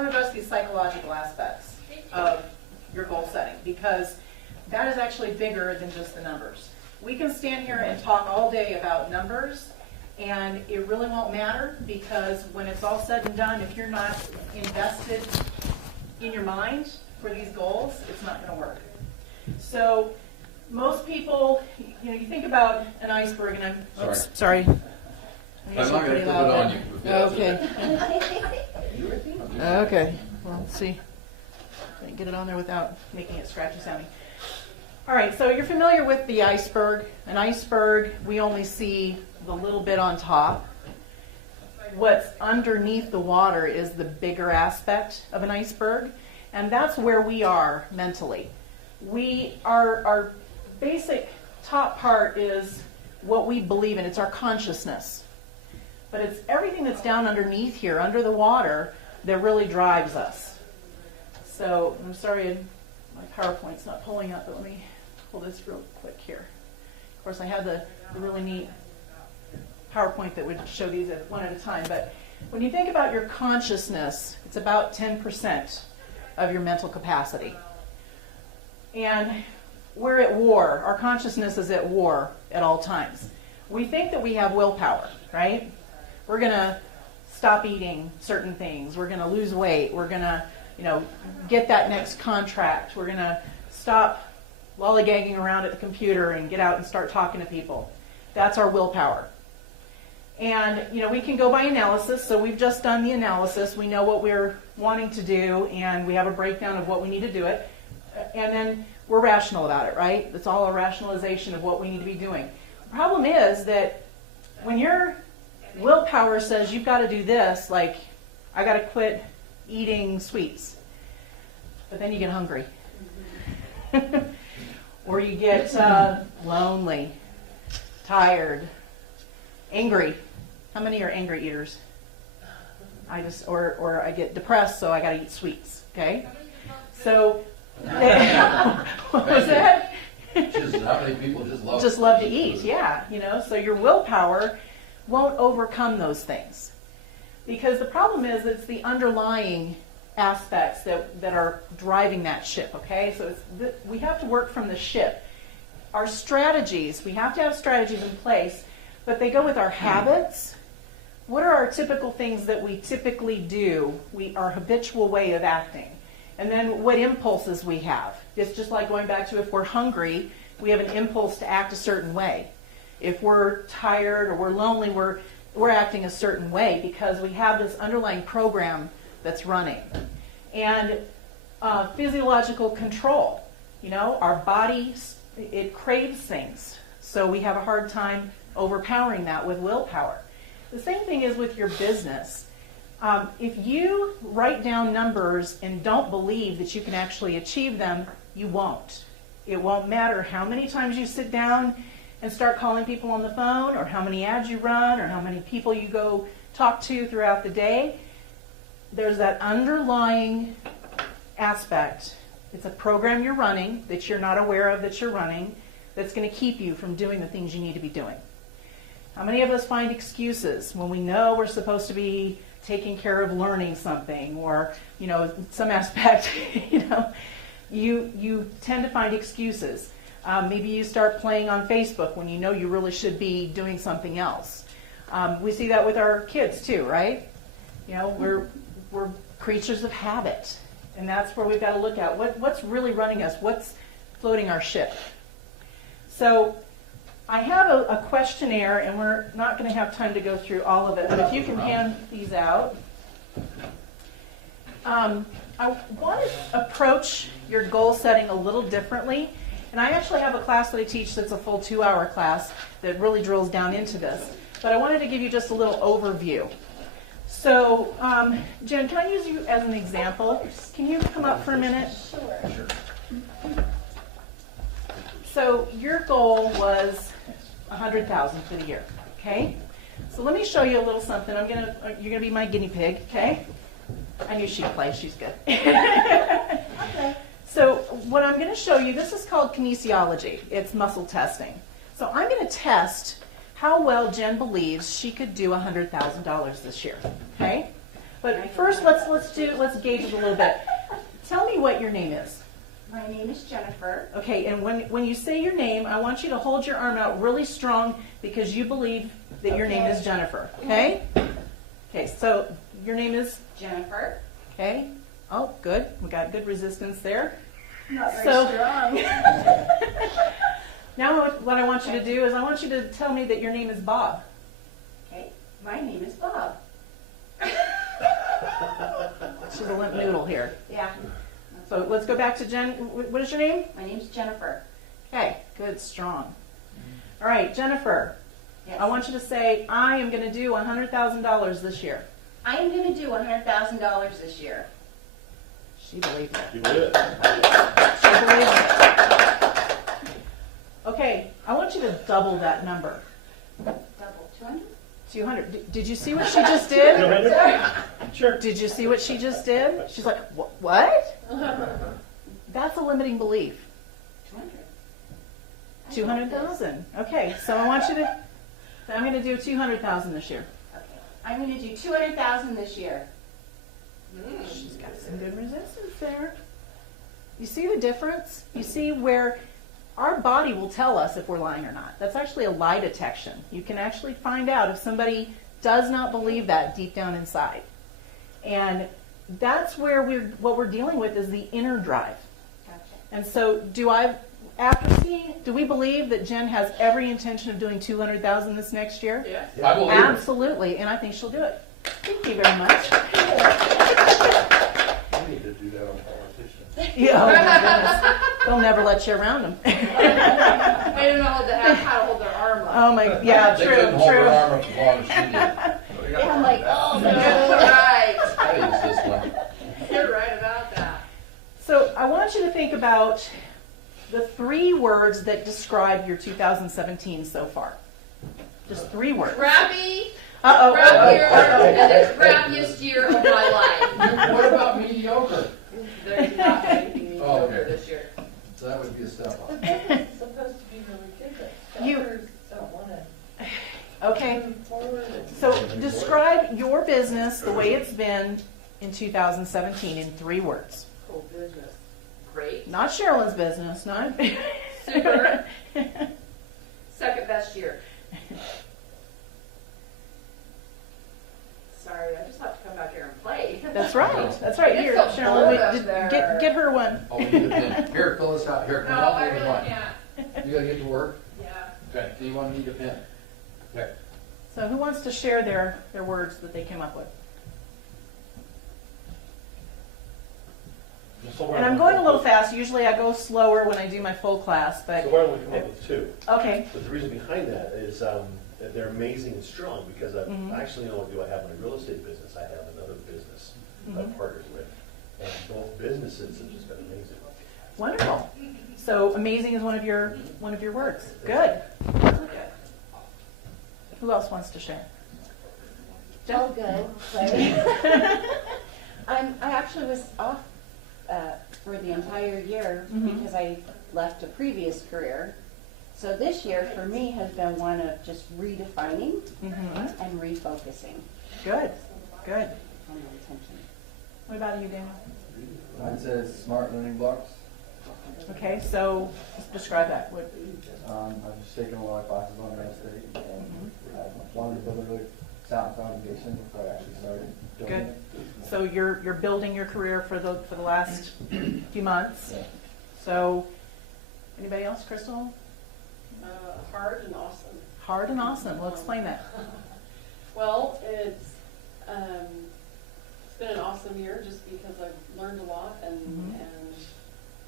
want to address these psychological aspects of your goal setting, because that is actually bigger than just the numbers. We can stand here and talk all day about numbers, and it really won't matter, because when it's all said and done, if you're not invested in your mind for these goals, it's not going to work. So most people, you think about an iceberg, and sorry. I'm not going to put it on you. Okay. Okay. Well, let's see. Let me get it on there without making it scratchy sounding. All right, so you're familiar with the iceberg. An iceberg, we only see the little bit on top. What's underneath the water is the bigger aspect of an iceberg, and that's where we are mentally. Our basic top part is what we believe in. It's our consciousness. But it's everything that's down underneath here, under the water, that really drives us. So, I'm sorry, my PowerPoint's not pulling up, but let me pull this real quick here. Of course, I had the really neat PowerPoint that would show these one at a time. But when you think about your consciousness, it's about 10% of your mental capacity. And we're at war. Our consciousness is at war at all times. We think that we have willpower, right? We're going to stop eating certain things. We're going to lose weight. We're going to, get that next contract. We're going to stop lollygagging around at the computer and get out and start talking to people. That's our willpower. And, we can go by analysis. So we've just done the analysis. We know what we're wanting to do, and we have a breakdown of what we need to do it. And then we're rational about it, right? It's all a rationalization of what we need to be doing. The problem is that when your willpower says you've got to do this, like, I got to quit eating sweets, but then you get hungry. Or you get lonely, tired, angry. How many are angry eaters? Or I get depressed, so I got to eat sweets, okay? So, what was that? How many people just love to eat, yeah. So your willpower won't overcome those things. Because the problem is it's the underlying aspects that are driving that ship, okay? So we have to work from the ship. Our strategies, we have to have strategies in place, but they go with our habits. What are our typical things that we typically do, our habitual way of acting? And then what impulses we have. It's just like going back to if we're hungry, we have an impulse to act a certain way. If we're tired or we're lonely, we're acting a certain way because we have this underlying program that's running. And physiological control. Our body, it craves things. So we have a hard time overpowering that with willpower. The same thing is with your business. If you write down numbers and don't believe that you can actually achieve them, you won't. It won't matter how many times you sit down and start calling people on the phone, or how many ads you run, or how many people you go talk to throughout the day. There's that underlying aspect. It's a program you're running that you're not aware of that you're running that's going to keep you from doing the things you need to be doing. How many of us find excuses when we know we're supposed to be taking care of learning something, or some aspect, you tend to find excuses. Maybe you start playing on Facebook when you know you really should be doing something else. We see that with our kids too, right? We're creatures of habit, and that's where we've got to look at what's really running us, what's floating our ship. So I have a questionnaire, and we're not going to have time to go through all of it, but if you can hand these out. I want to approach your goal setting a little differently, and I actually have a class that I teach that's a full 2-hour class that really drills down into this, but I wanted to give you just a little overview. So, Jen, can I use you as an example? Can you come up for a minute? Sure. So your goal was $100,000 for the year, okay? So let me show you a little something. You're gonna be my guinea pig, okay? I knew she'd play. She's good. Okay. So what I'm going to show you, this is called kinesiology. It's muscle testing. So I'm going to test how well Jen believes she could do $100,000 this year, okay? But first, let's gauge it a little bit. Tell me what your name is. My name is Jennifer. Okay, and when you say your name, I want you to hold your arm out really strong because you believe that your name is Jennifer. Okay? Okay, so your name is Jennifer. okay. Oh, good. We got good resistance there. Not very So- strong. Now what I want you to do is I want you to tell me that your name is Bob. Okay, my name is Bob. She's a limp noodle here. Yeah. So let's go back to Jen. What is your name? My name's Jennifer. Okay, good, strong. All right, Jennifer, Yes. I want you to say, I am going to do $100,000 this year. I am going to do $100,000 this year. She believes it. You did. She believes it. Okay, I want you to double that number. Double 200? 200. Did you see what she just did? Sure. Did you see what she just did? She's like, what? That's a limiting belief. 200. 200,000. Okay, so I want you to, I'm going to do 200,000 this year. Okay. I'm going to do 200,000 this year. She's got some good resistance there. You see the difference? You see where our body will tell us if we're lying or not. That's actually a lie detection. You can actually find out if somebody does not believe that deep down inside. And that's where what we're dealing with is the inner drive. Gotcha. And so do we believe that Jen has every intention of doing 200,000 this next year? Yeah. I believe it. Absolutely, and I think she'll do it. Thank you very much. We need to do that on politicians. Yeah, oh my goodness. They'll never let you around them. I don't know how to hold their arm up. Oh my, yeah, They true, couldn't hold her true. arm up as long as she did. Yeah, I'm like, oh no. Right. I use this one. You're right about that. So I want you to think about the 3 words that describe your 2017 so far. Just 3 words. Crappy, Uh-oh. crappier, and the crappiest year of my life. What about mediocre? There's not anything Oh, over okay. this year. So that would be a step up. It's supposed to be really good, but You- sellers don't want to Okay, move forward. so describe your business the way it's been in 2017 in 3 words. Cool business. Great. Not Sherilyn's business, not. Super. Second best year. Sorry, I just have to come back here and play. That's right. That's right. It's Here, so Sherilyn, cold up just there. get her one. Oh, we need a pen. Here, fill this out. Here, No, come up I with really one. can't. You gotta get to work? Yeah. Okay, do you want to need a pen? Okay. So who wants to share their words that they came up with? And I'm going a little fast. Usually I go slower when I do my full class, but So why don't we come up with 2? okay. But the reason behind that is that they're amazing and strong because Mhm. actually not only do I have my real estate business, I have another business that I'm partnered with. And both businesses have just been amazing. Wonderful. So amazing is one of your words. Good. Who else wants to share? Oh, good. I actually was off for the entire year Mhm. because I left a previous career. So this year for me has been one of just redefining Mm-hmm. and refocusing Good. Good. on my intention. What about you, Daniel? Mine says smart learning blocks. Okay, so just describe that. What, I've just taken a lot of classes on real estate and I wanted to build a really sound foundation before I actually started doing Good. it. so you're building your career for the last few months. Yeah. So anybody else, Crystal? Hard and awesome. Hard and awesome. Well, explain that. Well, it's been an awesome year just because I've learned a lot and Mhm. and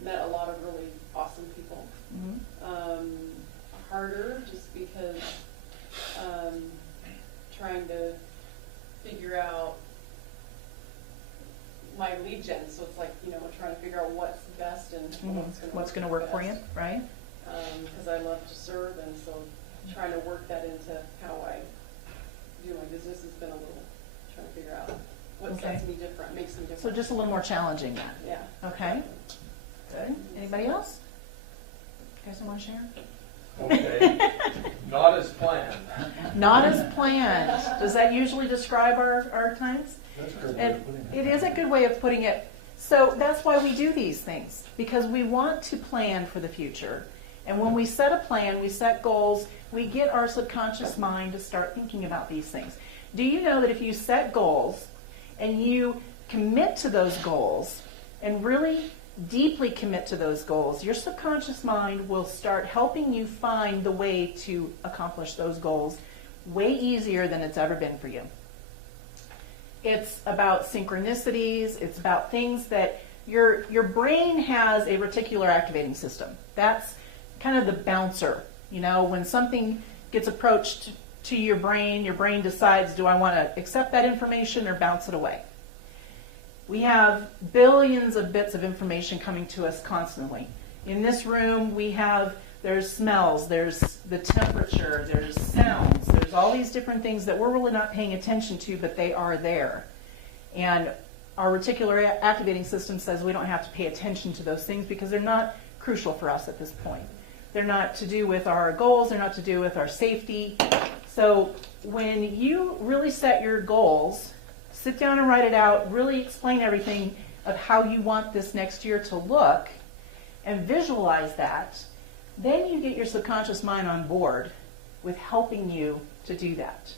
met a lot of really awesome people. Mm-hmm. Harder just because trying to figure out my lead gen. So it's like, trying to figure out what's best and What's going to work for you, best. right? Because I love to serve, and so trying to work that into how I do my business has been a little trying to figure out what Okay. sets me different, makes me different. So just a little more challenging then. Yeah. Okay. Good. Anybody else? You guys want to share? Okay, not as planned. Not as planned. Does that usually describe our times? That's a good way And of putting it is a good way of putting it. So that's why we do these things, because we want to plan for the future. And when we set a plan, we set goals, we get our subconscious mind to start thinking about these things. Do you know that if you set goals and you commit to those goals and really deeply commit to those goals, your subconscious mind will start helping you find the way to accomplish those goals way easier than it's ever been for you. It's about synchronicities. It's about things that your brain has a reticular activating system. That's kind of the bouncer. You know, when something gets approached to your brain decides, do I want to accept that information or bounce it away? We have billions of bits of information coming to us constantly. In this room, there's smells, there's the temperature, there's sounds, there's all these different things that we're really not paying attention to, but they are there. And our reticular activating system says we don't have to pay attention to those things because they're not crucial for us at this point. They're not to do with our goals, they're not to do with our safety. So when you really set your goals, sit down and write it out, really explain everything of how you want this next year to look, and visualize that, then you get your subconscious mind on board with helping you to do that.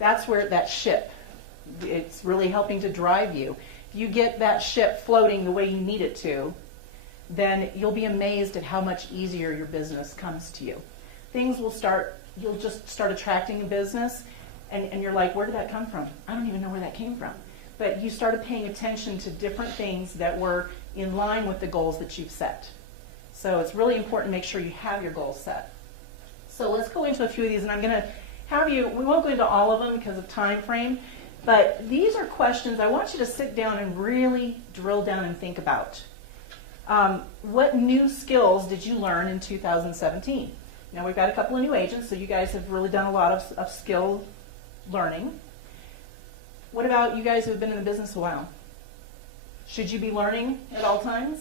That's where that ship, it's really helping to drive you. If you get that ship floating the way you need it to, then you'll be amazed at how much easier your business comes to you. Things will start, you'll just start attracting a business, and you're like, where did that come from? I don't even know where that came from. But you started paying attention to different things that were in line with the goals that you've set. So it's really important to make sure you have your goals set. So let's go into a few of these, and I'm going to have you, we won't go into all of them because of time frame, but these are questions I want you to sit down and really drill down and think about. What new skills did you learn in 2017? Now we've got a couple of new agents, so you guys have really done a lot of skill learning. What about you guys who have been in the business a while? Should you be learning at all times?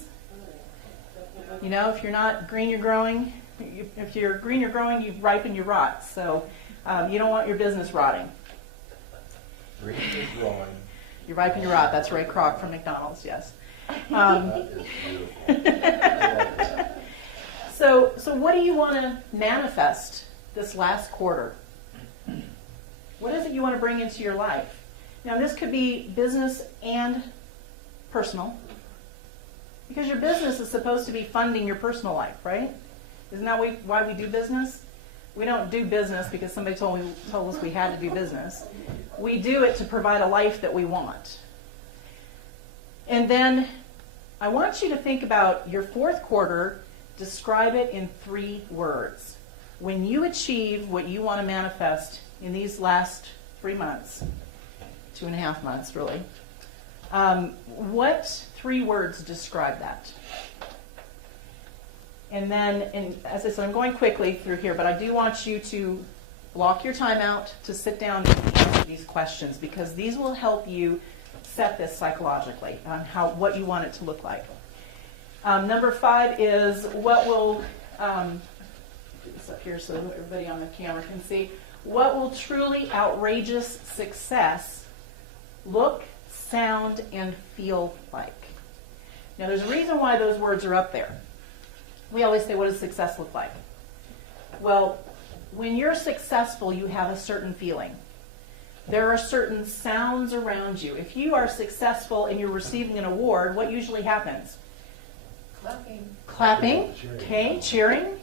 You know, if you're not green, you're growing. If you're green, you're growing, you ripen, you rot. So you don't want your business rotting. Green is growing. You ripen, you rot. That's Ray Kroc from McDonald's, yes. That is beautiful. I love that. So what do you want to manifest this last quarter? What is it you want to bring into your life? Now, this could be business and personal, because your business is supposed to be funding your personal life, right? Isn't that why we do business? We don't do business because somebody told us we had to do business. We do it to provide a life that we want. And then I want you to think about your fourth quarter. Describe it in 3 words. When you achieve what you want to manifest in these last 3 months, 2.5 months really, what 3 words describe that? And then, and as I said, I'm going quickly through here, but I do want you to block your time out to sit down and answer these questions, because these will help you set this psychologically on what you want it to look like. Number 5 is what will, get this up here so everybody on the camera can see, what will truly outrageous success look, sound, and feel like? Now there's a reason why those words are up there. We always say, what does success look like? Well, when you're successful, you have a certain feeling. There are certain sounds around you. If you are successful and you're receiving an award, what usually happens? Clapping, okay, cheering.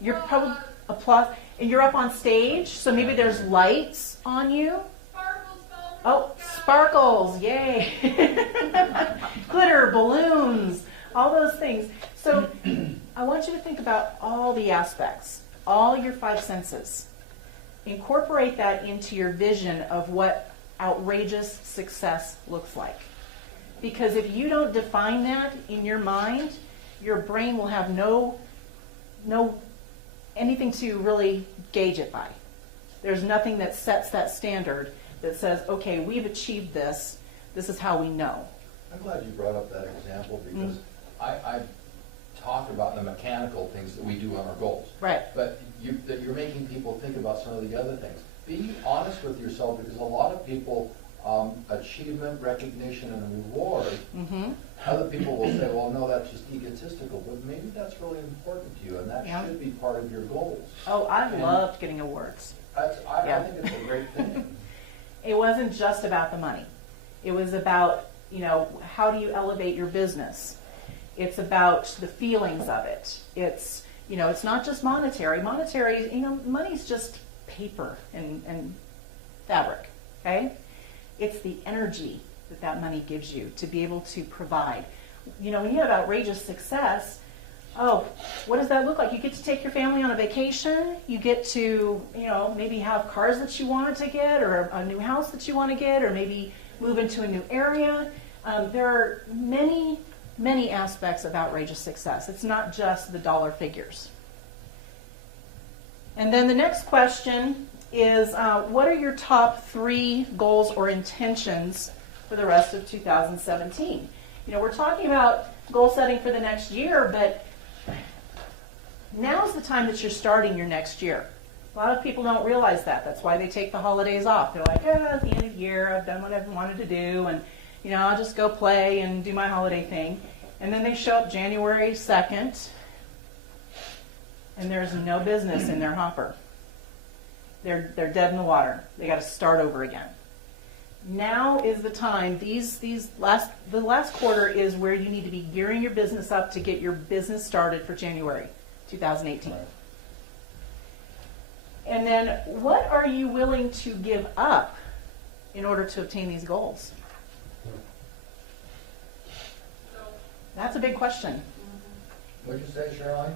You're probably applause, and you're up on stage, so maybe there's lights on you. Oh, sparkles, yay. Glitter, balloons, all those things. So I want you to think about all the aspects, all your 5 senses. Incorporate that into your vision of what outrageous success looks like. Because if you don't define that in your mind, your brain will have no anything to really gauge it by. There's nothing that sets that standard that says, okay, we've achieved this. This is how we know. I'm glad you brought up that example, because I talk about the mechanical things that we do on our goals. Right. But that you're making people think about some of the other things. Be honest with yourself, because a lot of people, achievement, recognition, and reward, Mm-hmm. other people will say, well, no, that's just egotistical, but maybe that's really important to you, and that Yeah. should be part of your goals. Oh, I And loved getting awards. I Yeah. think it's a great thing. It wasn't just about the money. It was about, how do you elevate your business? It's about the feelings of it. It's, it's not just monetary. Monetary, money's just paper and fabric, okay? It's the energy that money gives you to be able to provide. When you have outrageous success, what does that look like? You get to take your family on a vacation. You get to, maybe have cars that you wanted to get, or a new house that you want to get, or maybe move into a new area. There are many, many aspects of outrageous success. It's not just the dollar figures. And then the next question is, what are your top 3 goals or intentions for the rest of 2017? We're talking about goal setting for the next year, but now's the time that you're starting your next year. A lot of people don't realize that. That's why they take the holidays off. They're like, at the end of the year, I've done what I've wanted to do, and I'll just go play and do my holiday thing. And then they show up January 2nd, and there's no business in their hopper. They're dead in the water. They got to start over again. Now is the time. The last quarter is where you need to be gearing your business up to get your business started for January 2018. Right. And then, what are you willing to give up in order to obtain these goals? That's a big question. What'd you say, Caroline?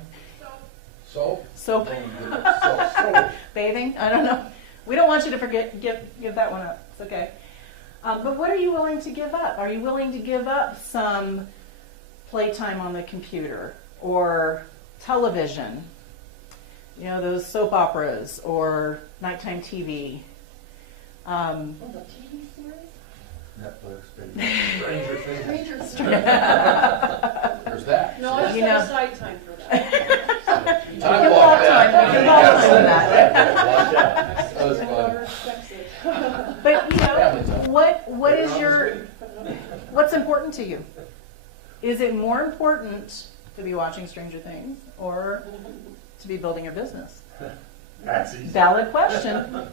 Soap? Soap. Soap. Bathing? I don't know. We don't want you to give that one up. It's okay. But what are you willing to give up? Are you willing to give up some playtime on the computer or television? Those soap operas or nighttime TV. The TV series? Netflix, Stranger Things. Stranger Things. There's that. No, I just have aside time for that. Time You can block block that. time. You can block time with that. Watch out. That was fun. Water, sex it. But what is what's important to you? Is it more important to be watching Stranger Things or to be building your business? That's easy. Valid question.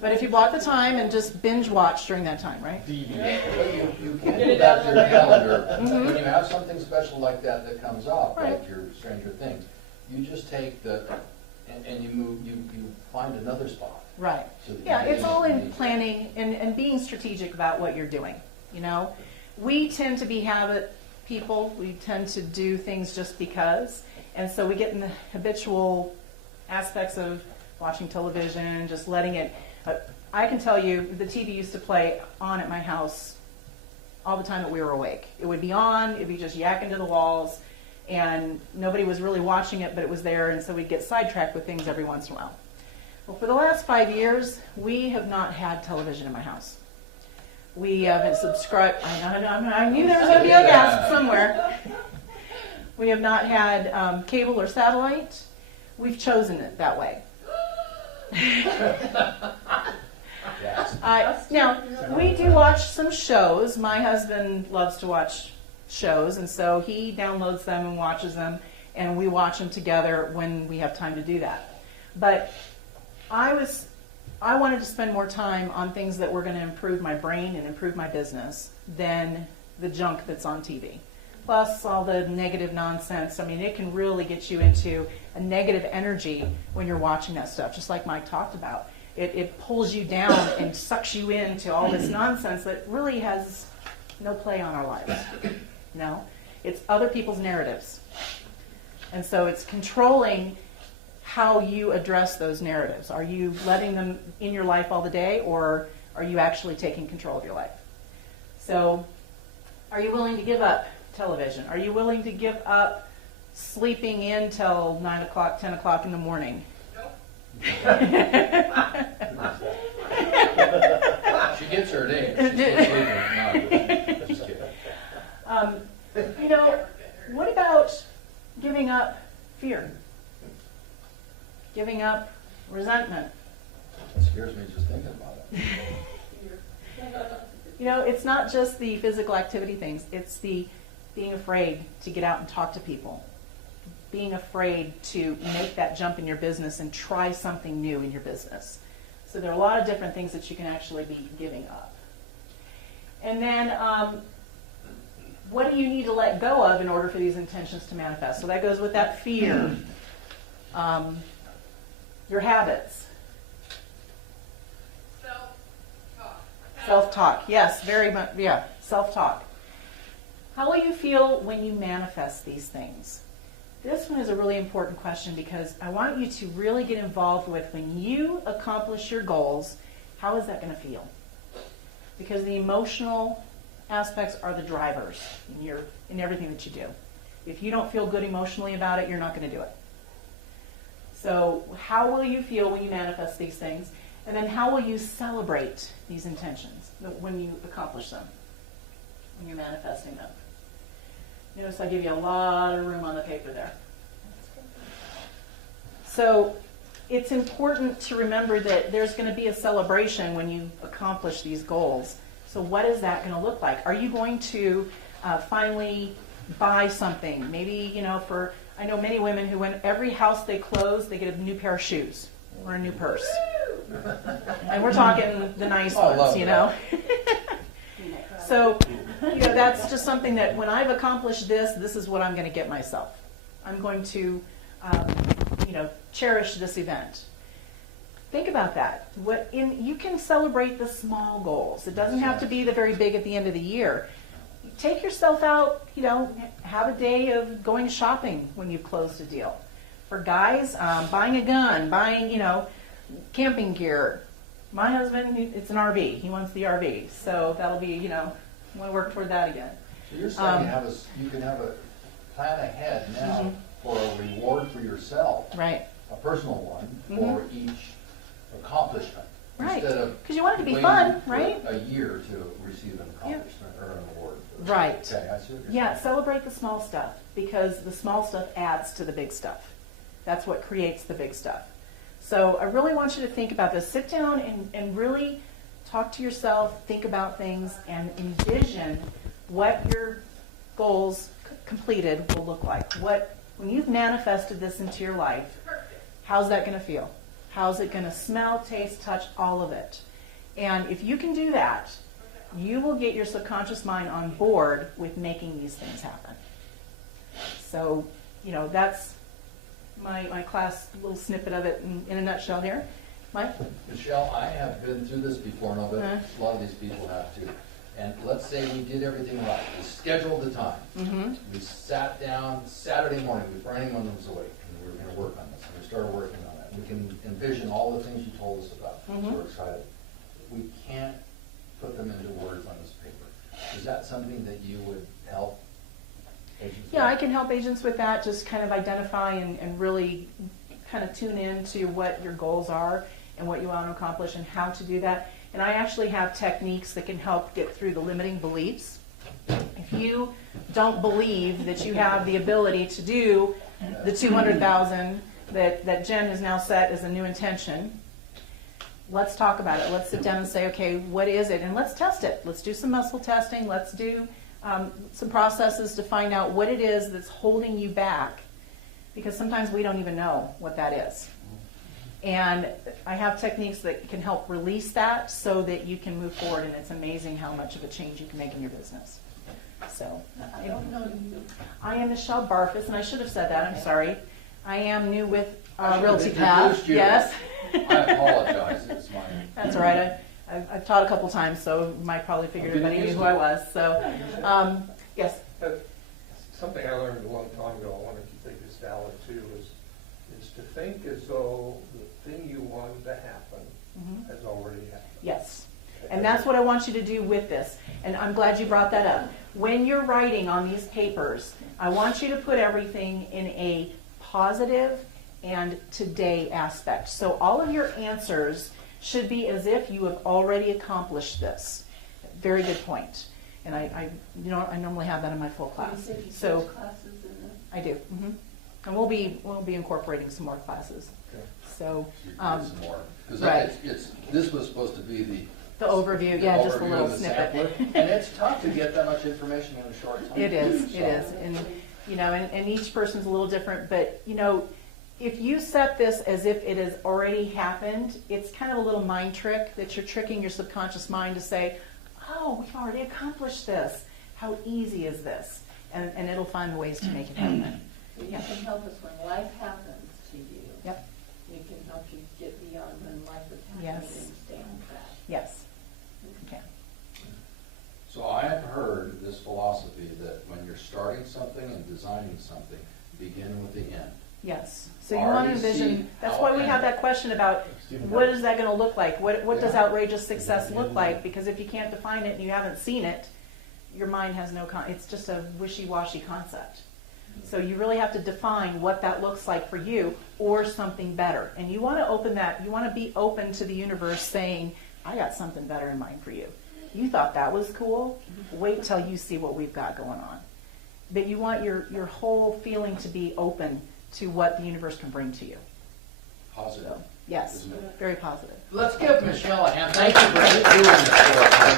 But if you block the time and just binge watch during that time, right? You can do that to your calendar. When you have something special like that comes up, Right. like your Stranger Things, you just take and you find another spot. Right. So that you Yeah, can it's all in use it. planning and being strategic about what you're doing. We tend to be habit people. We tend to do things just because. And so we get in the habitual aspects of watching television, just letting it. I can tell you, the TV used to play on at my house all the time that we were awake. It would be on, it'd be just yakking to the walls, and nobody was really watching it, but it was there, and so we'd get sidetracked with things every once in a while. Well, for the last 5 years, we have not had television in my house. We haven't subscribed. I knew there was going to be a gasp somewhere. We have not had cable or satellite. We've chosen it that way. Yes. Now, we do watch some shows. My husband loves to watch shows, and so he downloads them and watches them, and we watch them together when we have time to do that. But I wanted to spend more time on things that were going to improve my brain and improve my business than the junk that's on TV. Plus all the negative nonsense. I mean, it can really get you into a negative energy when you're watching that stuff, just like Mike talked about. It pulls you down and sucks you into all this nonsense that really has no play on our lives. No, it's other people's narratives. And so it's controlling how you address those narratives. Are you letting them in your life all the day, or are you actually taking control of your life? So are you willing to give up television? Are you willing to give up sleeping in till 9 o'clock, 10 o'clock in the morning? She gets her name. She's still sleeping. No, just kidding. What about Giving up resentment. It scares me just thinking about it. You know, it's not just the physical activity things, it's the being afraid to get out and talk to people. Being afraid to make that jump in your business and try something new in your business. So there are a lot of different things that you can actually be giving up. And then, what do you need to let go of in order for these intentions to manifest? So that goes with that fear. Your habits. Self-talk, yes, very much, yeah, self-talk. How will you feel when you manifest these things? This one is a really important question because I want you to really get involved with when you accomplish your goals, how is that going to feel? Because the emotional aspects are the drivers in everything that you do. If you don't feel good emotionally about it, you're not going to do it. So how will you feel when you manifest these things? And then how will you celebrate these intentions when you accomplish them, when you're manifesting them? Notice I give you a lot of room on the paper there. So it's important to remember that there's going to be a celebration when you accomplish these goals. So what is that going to look like? Are you going to finally buy something? Maybe, I know many women who, when every house they close, they get a new pair of shoes or a new purse. And we're talking the nice ones, So, that's just something that when I've accomplished this is what I'm going to get myself. I'm going to, cherish this event. Think about that. You can celebrate the small goals. It doesn't have to be the very big at the end of the year. Take yourself out, have a day of going shopping when you've closed a deal. For guys, buying a gun, buying, camping gear. My husband, it's an RV. He wants the RV. So that'll be, I want to work toward that again. So you're saying you can have a plan ahead now for a reward for yourself. Right. A personal one for each accomplishment. Right. Instead of because you want it to be waiting fun, for right? a year to receive an accomplishment or an award. Right. Okay, I see what you're Yeah, saying. celebrate the small stuff because the small stuff adds to the big stuff. That's what creates the big stuff. So I really want you to think about this. Sit down and really talk to yourself, think about things, and envision what your goals completed will look like. When you've manifested this into your life, how's that going to feel? How's it going to smell, taste, touch, all of it? And if you can do that, you will get your subconscious mind on board with making these things happen. So, that's my class little snippet of it in a nutshell here. Mike? Michelle, I have been through this before, and a lot of these people have too. And let's say we did everything right. We scheduled the time. We sat down Saturday morning before anyone was awake, and we were going to work on this. And we started working on it. We can envision all the things you told us about. So we're excited. We can't put them into words on this paper. Is that something that you would help agents with? Yeah, I can help agents with that. Just kind of identify and really kind of tune in to what your goals are and what you want to accomplish and how to do that. And I actually have techniques that can help get through the limiting beliefs. If you don't believe that you have the ability to do the 200,000 that Jen has now set as a new intention, let's talk about it. Let's sit down and say, okay, what is it? And let's test it. Let's do some muscle testing. Let's do some processes to find out what it is that's holding you back, because sometimes we don't even know what that is. And I have techniques that can help release that so that you can move forward, and it's amazing how much of a change you can make in your business. So, I don't know you. I am Michelle Barfuss, and I should have said that, I'm sorry. I am new with I should have Realty Path. introduced you. Yes. I apologize. It's my... That's all right. I've taught a couple times, so you might probably figure everybody knew who I was. So, yes. Something I learned a long time ago, I wanted to take this valid too, is to think as though the thing you wanted to happen has already happened. Yes. And that's what I want you to do with this. And I'm glad you brought that up. When you're writing on these papers, I want you to put everything in a positive and today aspect. So all of your answers should be as if you have already accomplished this. Very good point. And I normally have that in my full class. So classes in I do. And we'll be incorporating some more classes. Okay. So, You can do some more. Because right. this was supposed to be the overview, yeah, just a overview little of the snippet. sampler. And it's tough to get that much information in a short time. It is, So- it is. And, you know, and each person's a little different, but, you know, if you set this as if it has already happened, it's kind of a little mind trick that you're tricking your subconscious mind to say, oh, we've already accomplished this. How easy is this? And it'll find ways to make it happen. You Yeah. can help us when life happens to you. Yep. We can help you get beyond when life is happening Yes. and stay on track. Yes. Okay. So I have heard this philosophy that when you're starting something and designing something, begin with the end. Yes. So you want to Already see envision, that's how why it we have ended. that question about what is that going to look like? What does Yeah. outrageous success look like? Because if you can't define it and you haven't seen it, your mind has no, it's just a wishy-washy concept. So you really have to define what that looks like for you or something better. And you want to open that, you want to be open to the universe saying, I got something better in mind for you. You thought that was cool? Wait till you see what we've got going on. But you want your whole feeling to be open to what the universe can bring to you. Positive. So, yes, Isn't it? very positive. Let's give Michelle a hand. Thank you for doing this for us.